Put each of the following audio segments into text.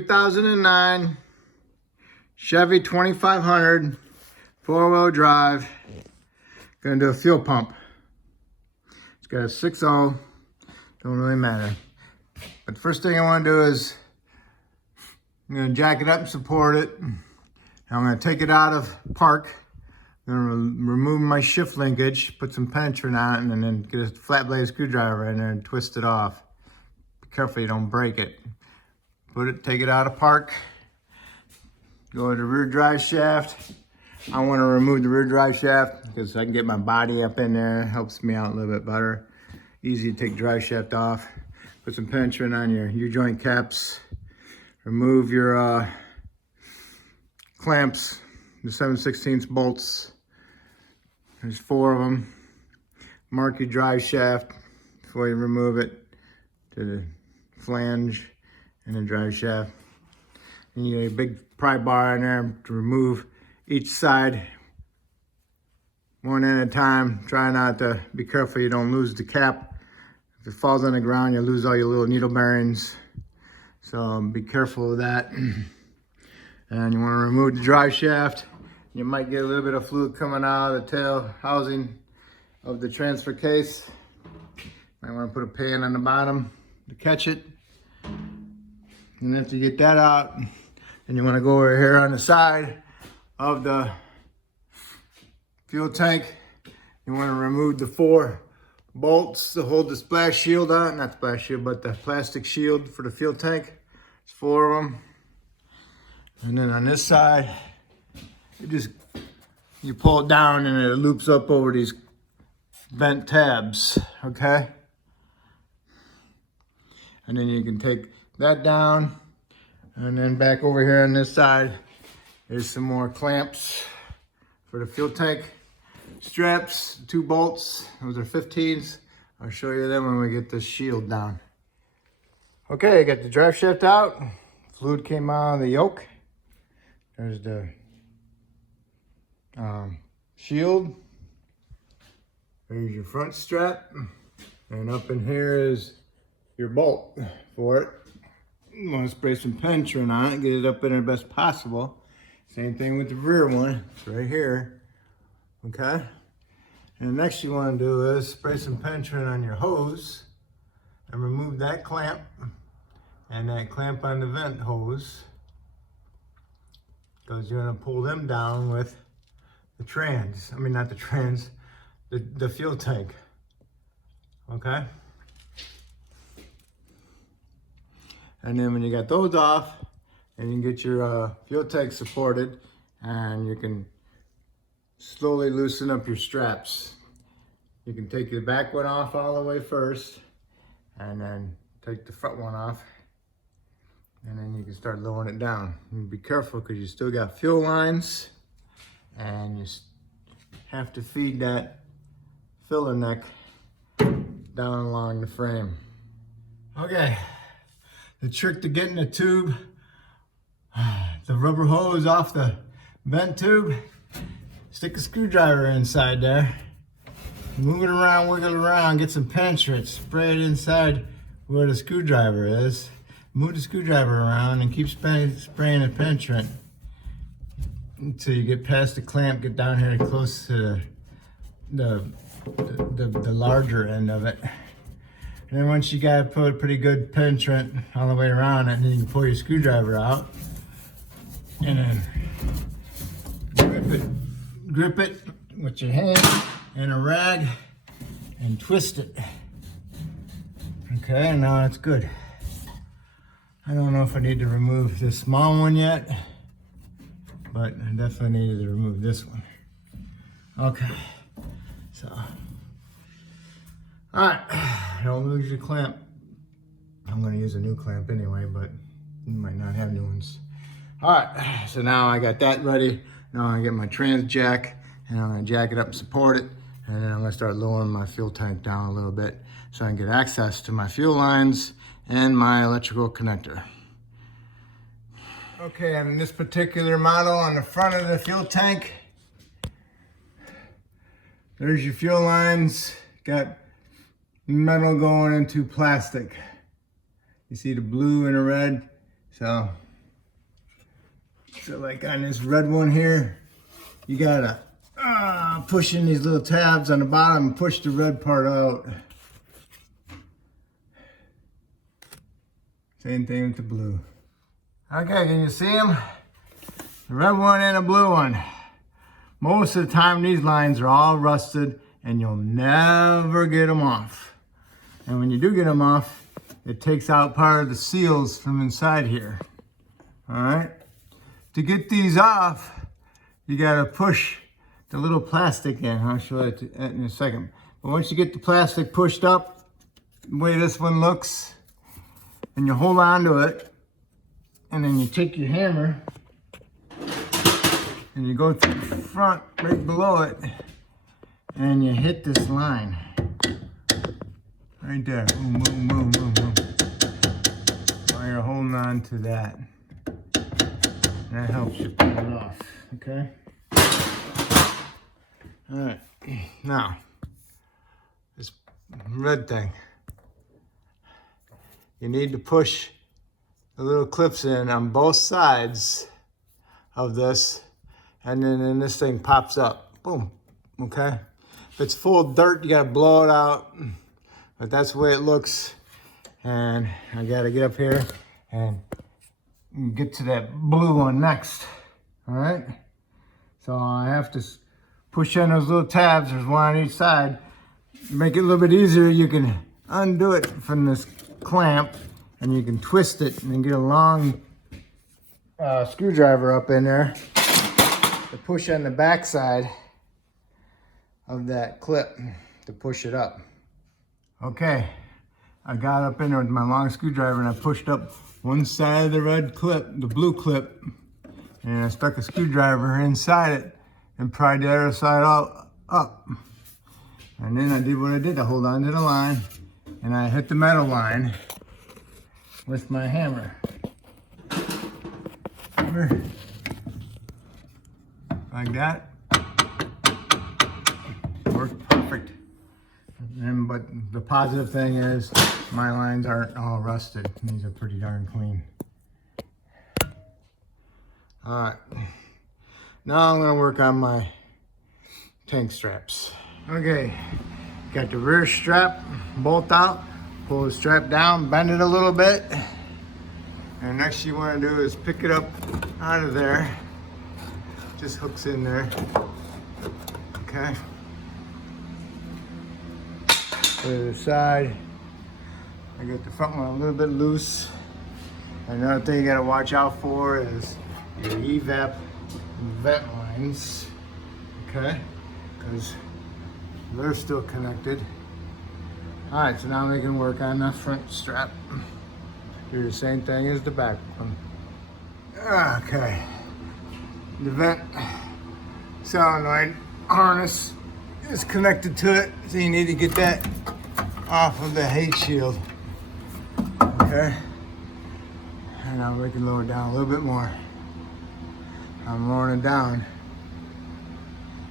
2009 Chevy 2500 four-wheel drive. Gonna do a fuel pump. It's got a 6.0, don't really matter. But the first thing I want to do is I'm gonna jack it up and support it. And I'm gonna take it out of park. I'm gonna remove my shift linkage, put some penetrant on it, and then get a flat blade screwdriver in there and twist it off. Be careful you don't break it. Take it out of park. Go to the rear drive shaft. I want to remove the rear drive shaft because I can get my body up in there. It helps me out a little bit better. Easy to take drive shaft off. Put some penetrant on your U-joint caps. Remove your clamps, the 7/16 bolts. There's 4 of them. Mark your drive shaft before you remove it to the flange and the drive shaft. And you get a big pry bar in there to remove each side one at a time. Try not to, be careful you don't lose the cap. If it falls on the ground, you lose all your little needle bearings. So be careful of that. And you want to remove the drive shaft. You might get a little bit of fluid coming out of the tail housing of the transfer case. Might want to put a pan on the bottom to catch it. And after you get that out, then you want to go over here on the side of the fuel tank. You want to remove the 4 bolts to hold the splash shield on. Not splash shield, but the plastic shield for the fuel tank. There's 4 of them. And then on this side, you pull it down and it loops up over these bent tabs, okay? And then you can take that down, and then back over here on this side, there's some more clamps for the fuel tank straps, 2 bolts. Those are 15s. I'll show you them when we get this shield down. Okay, I got the drive shaft out. Fluid came out of the yoke. There's the shield. There's your front strap. And up in here is your bolt for it. You want to spray some penetrant on it, get it up in there best possible. Same thing with the rear one. It's right here. Okay? And the next you want to do is spray some penetrant on your hose and remove that clamp and that clamp on the vent hose, because you're going to pull them down with the trans. I mean, not the trans, the fuel tank. Okay? And then when you got those off, and you get your fuel tank supported, and you can slowly loosen up your straps. You can take the back one off all the way first, and then take the front one off, and then you can start lowering it down. And be careful because you still got fuel lines, and you have to feed that filler neck down along the frame. Okay. The trick to getting the tube, the rubber hose off the vent tube, stick a screwdriver inside there, move it around, wiggle it around, get some penetrant, spray it inside where the screwdriver is, move the screwdriver around and keep spraying the penetrant until you get past the clamp, get down here close to the larger end of it. And then once you got to put a pretty good penetrant all the way around it, and then you can pull your screwdriver out and then grip it with your hand and a rag and twist it. Okay, now that's good. I don't know if I need to remove this small one yet, but I definitely needed to remove this one. Okay, so. All right, don't lose your clamp. I'm gonna use a new clamp anyway, but you might not have new ones. All right, so now I got that ready. Now I get my trans jack, and I'm gonna jack it up and support it, and then I'm gonna start lowering my fuel tank down a little bit so I can get access to my fuel lines and my electrical connector. Okay, on this particular model, on the front of the fuel tank, there's your fuel lines. Got metal going into plastic. You see the blue and the red? So So like on this red one here, you gotta push in these little tabs on the bottom and push the red part out. Same thing with the blue. Okay, can you see them? The red one and the blue one. Most of the time these lines are all rusted and you'll never get them off. And when you do get them off, it takes out part of the seals from inside here. All right? To get these off, you gotta push the little plastic in. I'll show it in a second. But once you get the plastic pushed up, the way this one looks, and you hold on to it, and then you take your hammer, and you go through the front, right below it, and you hit this line. Right there, boom, boom, boom, boom, boom. While you're holding on to that. That helps you pull it off, okay? All right, now, this red thing. You need to push the little clips in on both sides of this, and then this thing pops up, boom, okay? If it's full of dirt, you gotta blow it out, but that's the way it looks. And I gotta get up here and get to that blue one next, all right? So I have to push in those little tabs, there's one on each side. Make it a little bit easier, you can undo it from this clamp and you can twist it and get a long screwdriver up in there to push on the back side of that clip to push it up. Okay, I got up in there with my long screwdriver and I pushed up one side of the red clip, the blue clip, and I stuck a screwdriver inside it and pried the other side up. And then I did what I did, I hold on to the line and I hit the metal line with my hammer. Like that. Worked perfect. But the positive thing is my lines aren't all rusted. These are pretty darn clean. All right. Now I'm gonna work on my tank straps. Okay, got the rear strap bolt out. Pull the strap down, bend it a little bit. And next you wanna do is pick it up out of there. Just hooks in there, okay? To the side, I got the front one a little bit loose. Another thing you gotta watch out for is your evap vent lines, okay? Because they're still connected. All right, so now we can work on the front strap. Do the same thing as the back one. Okay. The vent solenoid harness is connected to it, so you need to get that off of the heat shield. Okay. And now we can lower it down a little bit more. I'm lowering it down.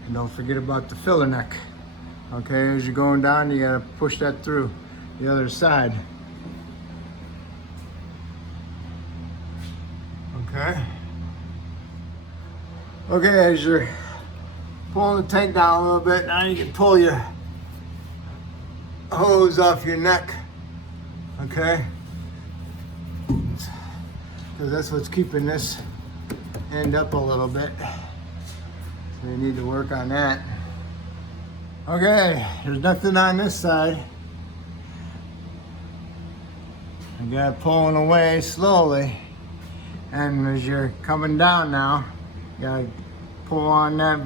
And don't forget about the filler neck. Okay, as you're going down, you gotta push that through the other side. Okay. Okay, as you're pulling the tank down a little bit, now you can pull your hose off your neck. Okay? Because that's what's keeping this end up a little bit. So you need to work on that. Okay, there's nothing on this side. You gotta pull it away slowly. And as you're coming down now, you gotta pull on that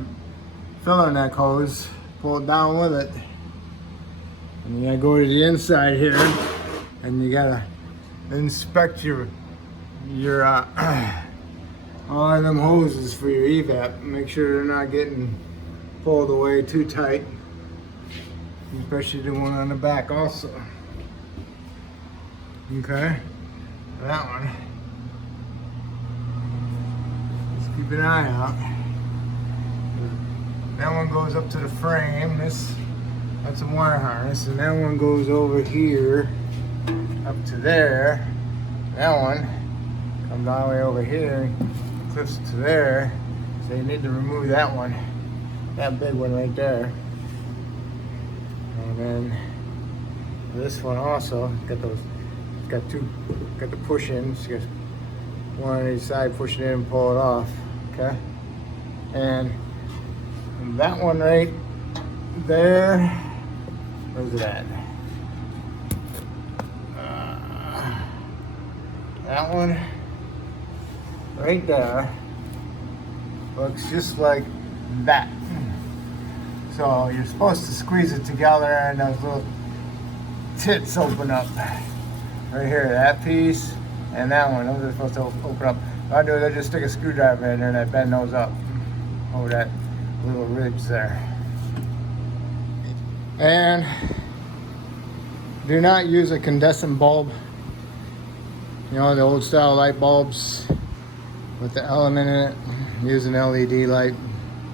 filler neck hose, pull it down with it. And you gotta go to the inside here, and you gotta inspect your all of them hoses for your evap. Make sure they're not getting pulled away too tight. Especially the one on the back also. Okay, that one. Just keep an eye out. That one goes up to the frame. That's a wire harness, and that one goes over here up to there. That one comes all the way over here, clips to there. So you need to remove that one, that big one right there. And then this one also got those, got the push ins. You got one on each side, push it in and pull it off. Okay. And that one right there, where's it at? That one right there looks just like that. So you're supposed to squeeze it together and those little tits open up. Right here, that piece and that one, those are supposed to open up. What I do is I just stick a screwdriver in there and I bend those up over that little ridge there. And do not use a incandescent bulb. You know, the old style light bulbs with the element in it. Use an LED light,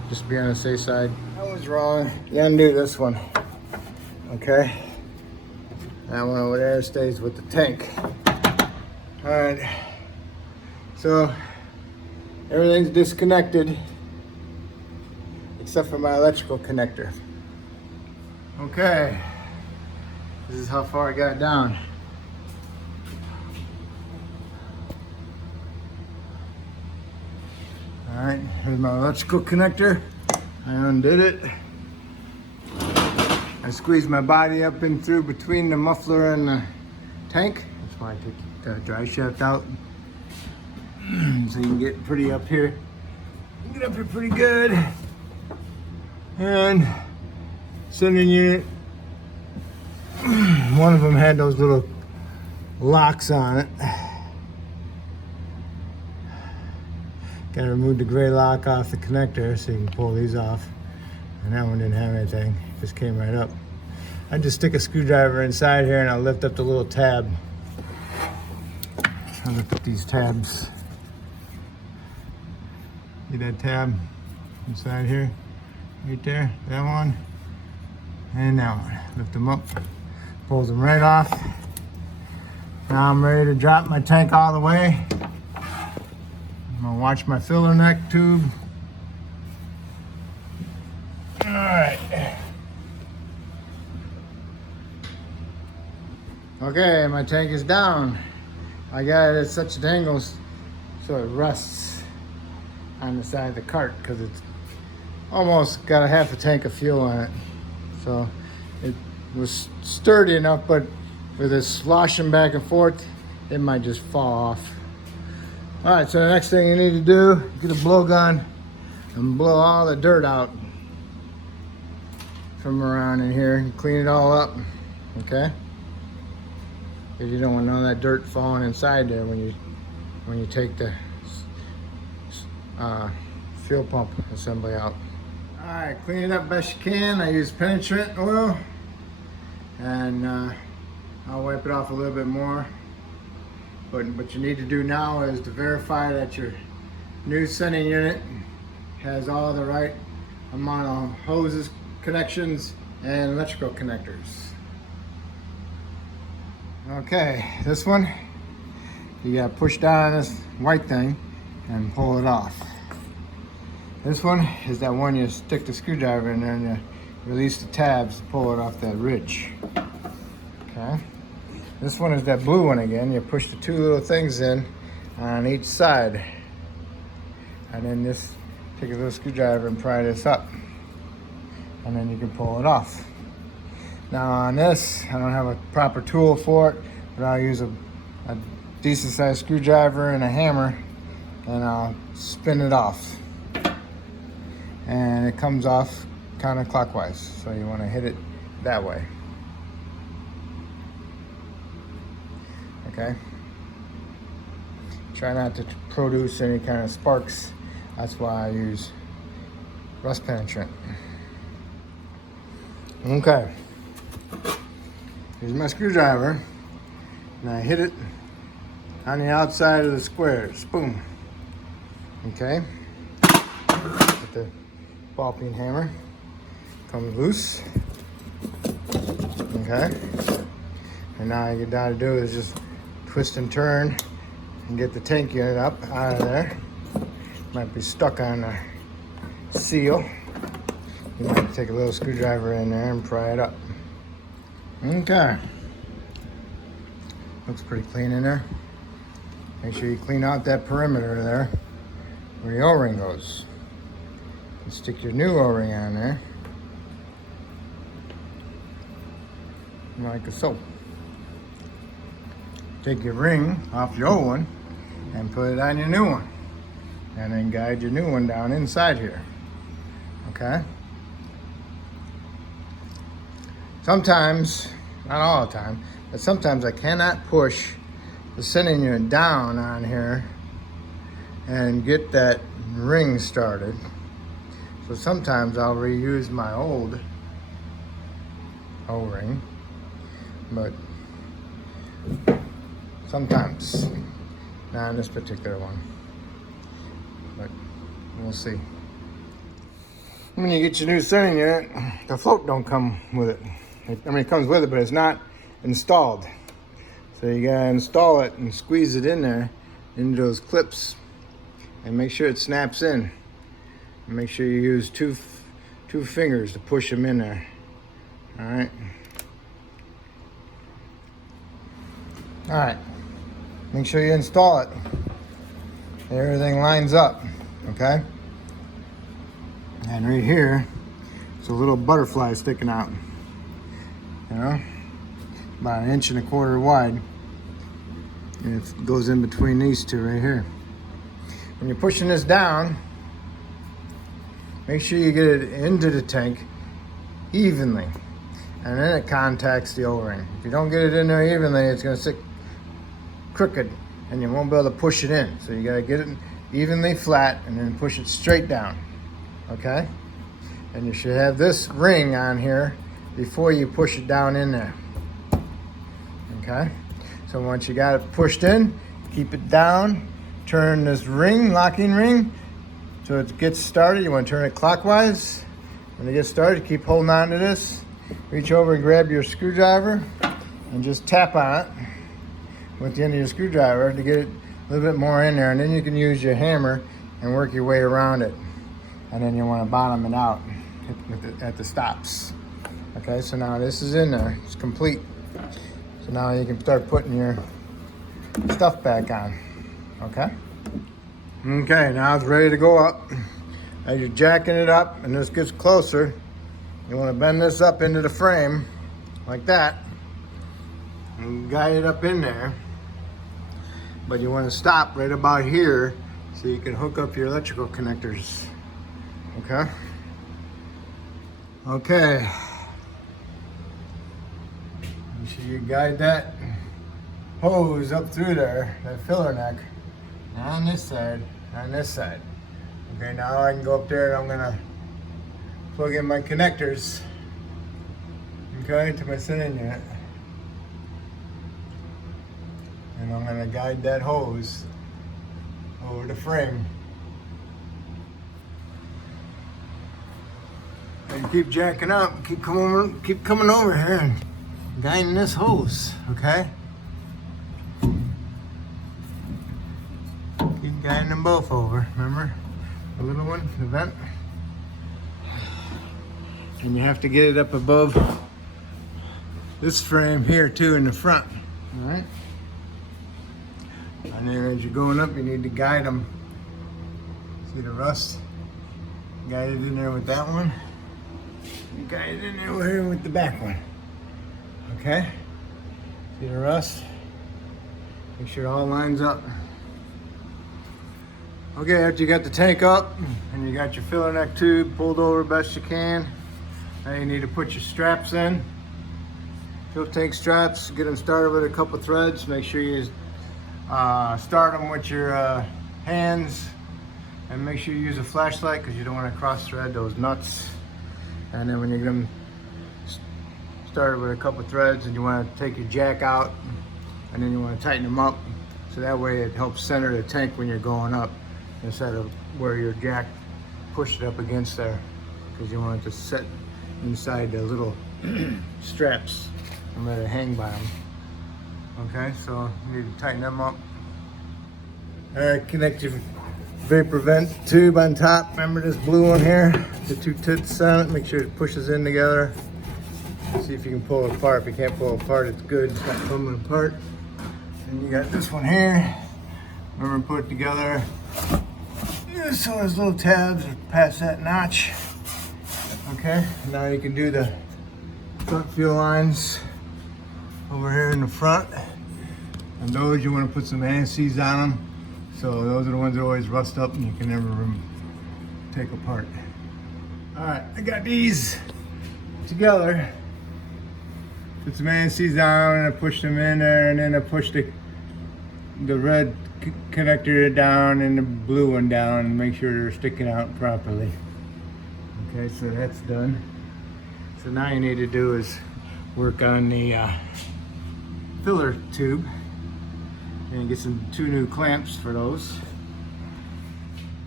just be on the safe side. I was wrong. You undo this one. Okay. That one over there stays with the tank. All right. So everything's disconnected except for my electrical connector. Okay. This is how far I got down. All right, here's my electrical connector. I undid it. I squeezed my body up in through between the muffler and the tank. That's why I took the dry shaft out. So you can get pretty up here. Get up here pretty good. And sending unit, one of them had those little locks on it. Gotta remove the gray lock off the connector so you can pull these off. And that one didn't have anything, just came right up. I just stick a screwdriver inside here and I'll lift up the little tab. I'll lift up these tabs. See that tab inside here? Right there, that one, and that one. Lift them up, pulls them right off. Now I'm ready to drop my tank all the way. I'm gonna watch my filler neck tube. All right. Okay, my tank is down. I got it at such an angle so it rests on the side of the cart because it's almost got a half a tank of fuel on it. So it was sturdy enough, but with it sloshing back and forth, it might just fall off. All right, so the next thing you need to do, get a blowgun and blow all the dirt out from around in here and clean it all up, okay? Because you don't want none of that dirt falling inside there when you take the fuel pump assembly out. All right, clean it up best you can. I use penetrant oil and I'll wipe it off a little bit more. But what you need to do now is to verify that your new sending unit has all the right amount of hoses, connections, and electrical connectors. Okay, this one, you gotta push down this white thing and pull it off. This one is that one you stick the screwdriver in there and you release the tabs to pull it off that ridge. Okay. This one is that blue one again. You push the two little things in on each side. And then just take a little screwdriver and pry this up. And then you can pull it off. Now on this, I don't have a proper tool for it, but I'll use a decent sized screwdriver and a hammer and I'll spin it off. And it comes off counterclockwise. So you want to hit it that way. Okay. Try not to produce any kind of sparks. That's why I use rust penetrant. Okay. Here's my screwdriver. And I hit it on the outside of the squares. Boom. Okay. With the ball peen hammer. Comes loose. Okay. And now all you got to do is just twist and turn and get the tank unit up out of there. Might be stuck on a seal. You might take a little screwdriver in there and pry it up. Okay. Looks pretty clean in there. Make sure you clean out that perimeter there where the O-ring goes. And stick your new O-ring on there. Like so. Take your ring off your old one and put it on your new one. And then guide your new one down inside here. Okay? Sometimes, not all the time, but sometimes I cannot push the sending unit down on here and get that ring started. So sometimes I'll reuse my old O-ring, but sometimes, not on this particular one, but we'll see. When you get your new sending unit, the float don't come with it. I mean, it comes with it, but it's not installed. So you gotta install it and squeeze it in there into those clips and make sure it snaps in. And make sure you use two fingers to push them in there. All right. All right. Make sure you install it. Everything lines up, okay? And right here, it's a little butterfly sticking out. You know, about 1.25 inches wide. And it goes in between these two right here. When you're pushing this down, make sure you get it into the tank evenly. And then it contacts the O-ring. If you don't get it in there evenly, it's gonna sit crooked and you won't be able to push it in. So you gotta get it evenly flat and then push it straight down, okay? And you should have this ring on here before you push it down in there, okay? So once you got it pushed in, keep it down, turn this ring, locking ring, so it gets started. You wanna turn it clockwise. When it gets started, keep holding on to this. Reach over and grab your screwdriver and just tap on it with the end of your screwdriver to get it a little bit more in there, and then you can use your hammer and work your way around it. And then you want to bottom it out at the stops. Okay, so now this is in there, it's complete. So now you can start putting your stuff back on, okay? Okay, now it's ready to go up. As you're jacking it up and this gets closer, you want to bend this up into the frame like that and guide it up in there. But you want to stop right about here so you can hook up your electrical connectors. Okay? Okay. Make sure you guide that hose up through there, that filler neck, on this side, on this side. Okay, now I can go up there and I'm gonna plug in my connectors, okay, to my sending unit. And I'm gonna guide that hose over the frame. And keep jacking up, keep coming over here and guiding this hose, okay? Keep guiding them both over, remember? The little one, the vent. And you have to get it up above this frame here too in the front, all right? And then as you're going up, you need to guide them. See the rust? Guide it in there with that one. And guide it in there here with the back one. Okay? See the rust? Make sure it all lines up. Okay, after you got the tank up and you got your filler neck tube pulled over best you can, now you need to put your straps in. Fuel tank straps, get them started with a couple threads. Make sure you start them with your hands, and make sure you use a flashlight because you don't want to cross thread those nuts. And then when you get them started with a couple threads, and you want to take your jack out, and then you want to tighten them up so that way it helps center the tank when you're going up instead of where your jack pushed it up against there, because you want it to set inside the little straps and let it hang by them. Okay, so you need to tighten them up. All right, connect your vapor vent tube on top. Remember this blue one here? The two tits on it. Make sure it pushes in together. See if you can pull it apart. If you can't pull it apart, it's good. It's not coming apart. And you got this one here. Remember, put it together. So there's little tabs past that notch. Okay, now you can do the front fuel lines over here in the front. And those you want to put some anti-seize on them. So those are the ones that always rust up and you can never take apart. All right, I got these together. Put some anti-seize on and I push them in there, and then I push the red connector down and the blue one down and make sure they're sticking out properly. Okay, so that's done. So now you need to do is work on the filler tube and get two new clamps for those.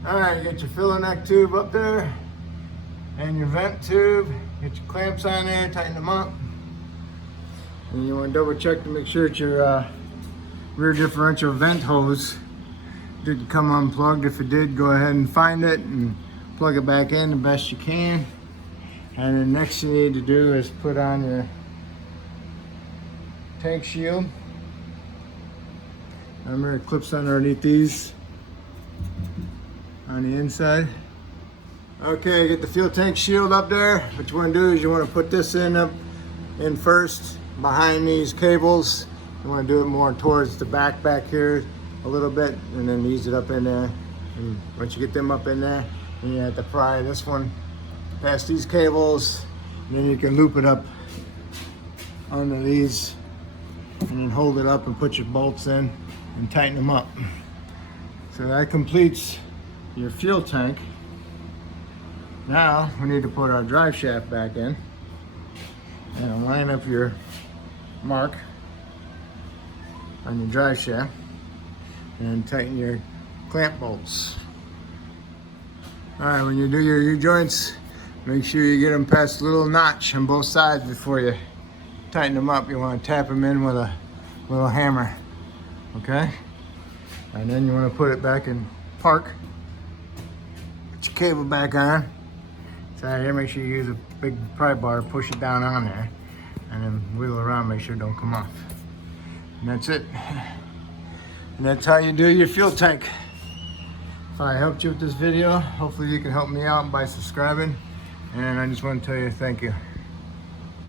All right, you got your filler neck tube up there and your vent tube. Get your clamps on there, tighten them up. And you want to double check to make sure that your rear differential vent hose didn't come unplugged. If it did, go ahead and find it and plug it back in the best you can. And the next you need to do is put on your tank shield. Remember, it clips underneath these on the inside. Okay, get the fuel tank shield up there. What you want to do is you want to put this in first behind these cables. You want to do it more towards the back here a little bit, and then ease it up in there. And once you get them up in there, then you have to pry this one past these cables, and then you can loop it up under these, and then hold it up and put your bolts in and tighten them up. So that completes your fuel tank. Now we need to put our drive shaft back in and line up your mark on your drive shaft and tighten your clamp bolts. All right, when you do your U-joints, make sure you get them past the little notch on both sides before you tighten them up. You want to tap them in with a little hammer, okay? And then you want to put it back in park. Put your cable back on. So here, make sure you use a big pry bar, push it down on there, and then wiggle around, make sure it don't come off. And that's it. And that's how you do your fuel tank. If I helped you with this video, hopefully you can help me out by subscribing. And I just want to tell you thank you.